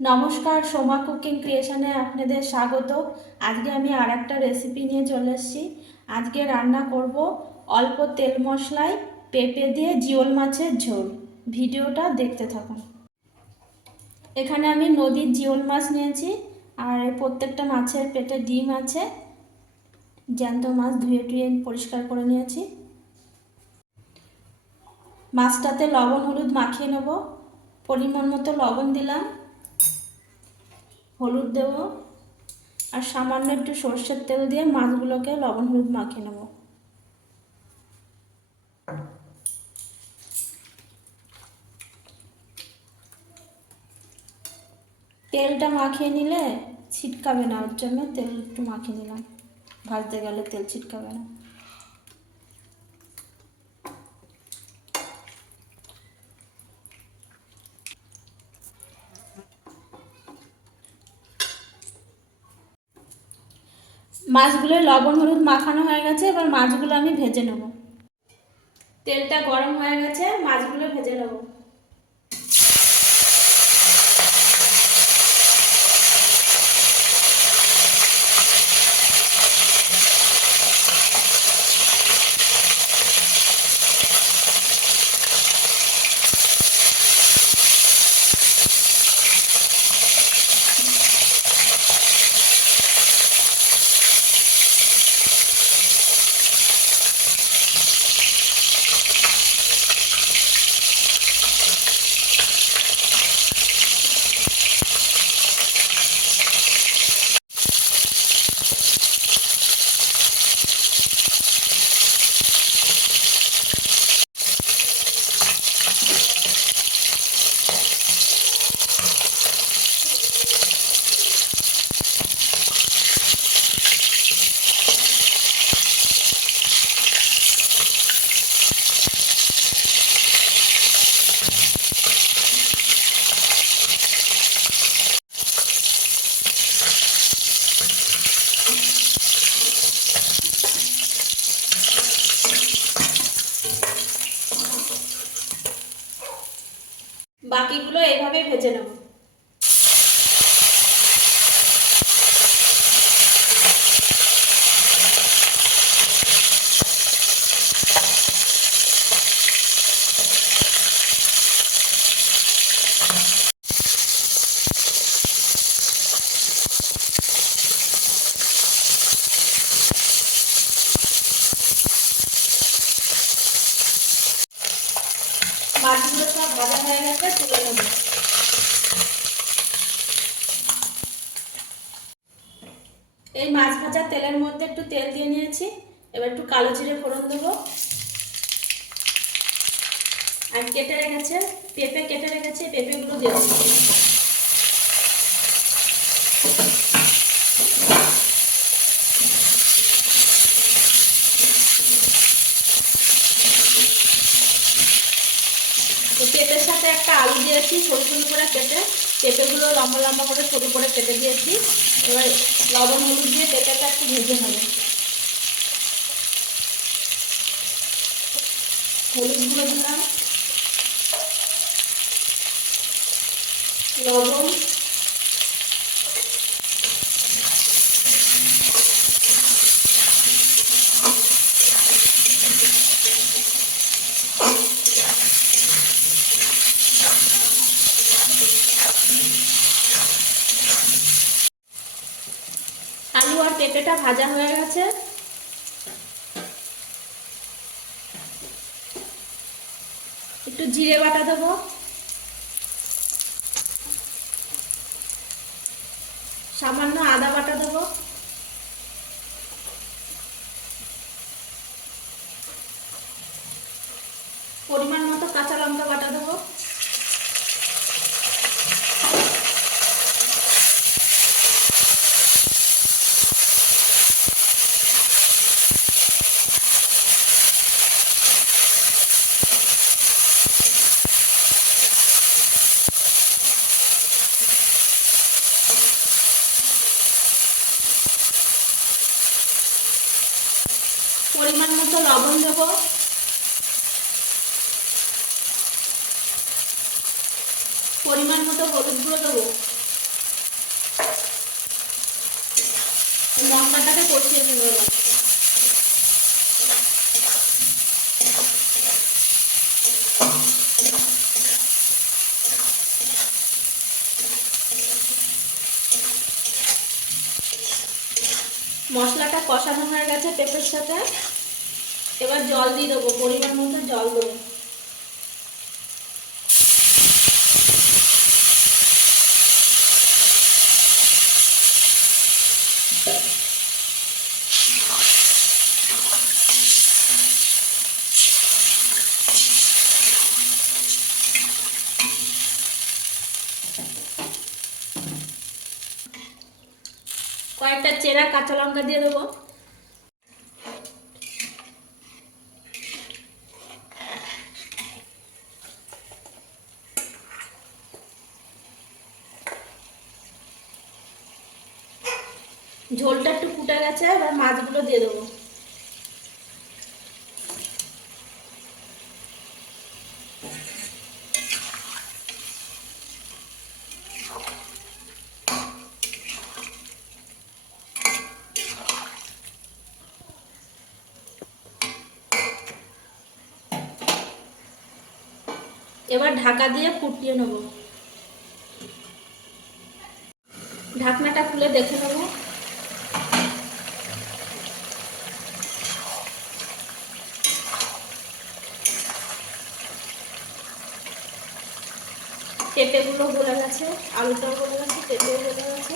নমস্কার, সোমা কুকিং ক্রিয়েশনে আপনাদের স্বাগত। আজকে আমি আর একটা রেসিপি নিয়ে চলে এসেছি। আজকে রান্না করব অল্প তেল মশলায় পেঁপে দিয়ে জিওল মাছের ঝোল। ভিডিওটা দেখতে থাকুন। এখানে আমি নদীর জিওল মাছ নিয়েছি, আর প্রত্যেকটা মাছের পেটে ডিম আছে। জ্যান্ত মাছ ধুয়ে টুয়ে পরিষ্কার করে নিয়েছি। মাছটাতে লবণ, হলুদ মাখিয়ে নেব। পরিমাণ মতো লবণ দিলাম। হলুদ দেব আর সামান্য একটু সর্ষের তেল দিয়ে মাছগুলোকে লবণ হলুদ মাখিয়ে নেব। তেলটা মাখিয়ে নিলে ছিটকাবে না, ওর জন্য তেল একটু মাখিয়ে নিলাম। ভাজতে গেলে তেল ছিটকাবে না। মাছগুলো লবণ, হলুদ মাখানো হয়ে গেছে, এবার মাছগুলো আমি ভেজে নেব। তেলটা গরম হয়ে গেছে, মাছগুলো ভেজে নেব। বাকিগুলো এভাবে ভেজে নেব। মাছগুলো সব ভাজা হয়ে গেছে তুলে নেব এই মাছ ভাজা তেলের মধ্যে একটু তেল দিয়ে নিয়েছি। এবার একটু কালো জিরে ফোড়ন দেবো। আর কেটে রেখেছে, পেঁপে কেটে রেখেছে, পেঁপেগুলো দেবো তো পেঁপের সাথে একটা আলু দিয়েছি ছোটো ছোটো করে কেটে পেঁপেগুলো লম্বা লম্বা করে ছোটো করে কেটে দিয়েছি। এবার লবণ হলুদ দিয়ে পেঁপেটা একটু ভেজে নেব। হলুদগুলো দিলাম। লবণ আলু আর ভাজা হয়ে গেছে। একটু জিরে বাটা দেবো। সামান্য আদা বাটা দেবো। পরিমাণ মতো কাঁচা লঙ্কা বাটা দেবো। পরিমাণ মতো লবণ দেব। পরিমাণ মতো হলুদ গুঁড়ো দেবো। লঙ্কাটাকে কষিয়ে দেবো মশলাটা কষানো হয়ে গেছে পেঁপের সাথে। এবার জল দিয়ে দেবো পরিমাণ মতো জল দেবো। কয়েকটা চেরা কাঁচা লঙ্কা দিয়ে দেবো। ঝোলটা একটু ফুটে গেছে এবার মাছগুলো দিয়ে দেবো। এবার ঢাকা দিয়ে ফুটিয়ে নেব। ঢাকনাটা খুলে দেখে নেব। পেঁপেগুলো গলে গেছে, আলুটাও গলে গেছে, পেঁপেও গলে গেছে।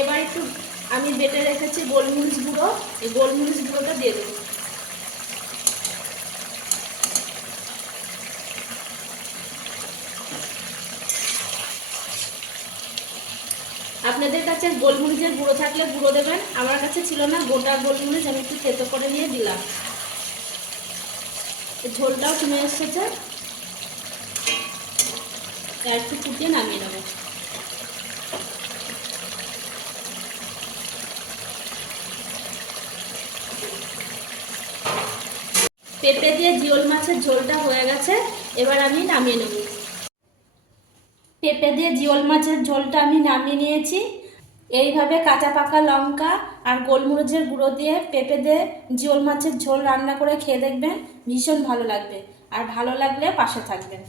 এবার একটু আমি বেটে রেখেছি গোলমরিচ গুঁড়ো। এই গোলমরিচ গুঁড়োটা দিয়ে দেবো। আপনাদের কাছে গোলমরিচের গুঁড়ো থাকলে গুঁড়ো দেবেন, আমার কাছে ছিল না, গোটা গোলমরিচ আমি একটু থেতো করে নিয়ে দিলাম। ঝোলটাও কমে এসেছে। একটু ফুটিয়ে নামিয়ে নেব। পেঁপে দিয়ে জিওল মাছের ঝোলটা হয়ে গেছে, এবার আমি নামিয়ে নেব। পেঁপে দিয়ে জিওল মাছের ঝোলটা আমি নামিয়ে নিয়েছি। এইভাবে কাঁচা পাকা লঙ্কা আর গোলমরিচের গুঁড়ো দিয়ে পেঁপে দিয়ে জিওল মাছের ঝোল রান্না করে খেয়ে দেখবেন ভীষণ ভালো লাগবে। আর ভালো লাগলে পাশে থাকবেন।